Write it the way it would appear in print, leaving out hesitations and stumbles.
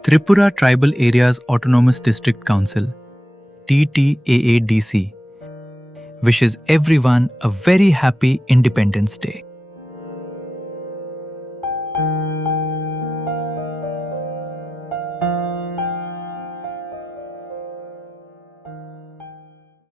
Tripura Tribal Areas Autonomous District Council (TTAADC) wishes everyone a very happy Independence Day.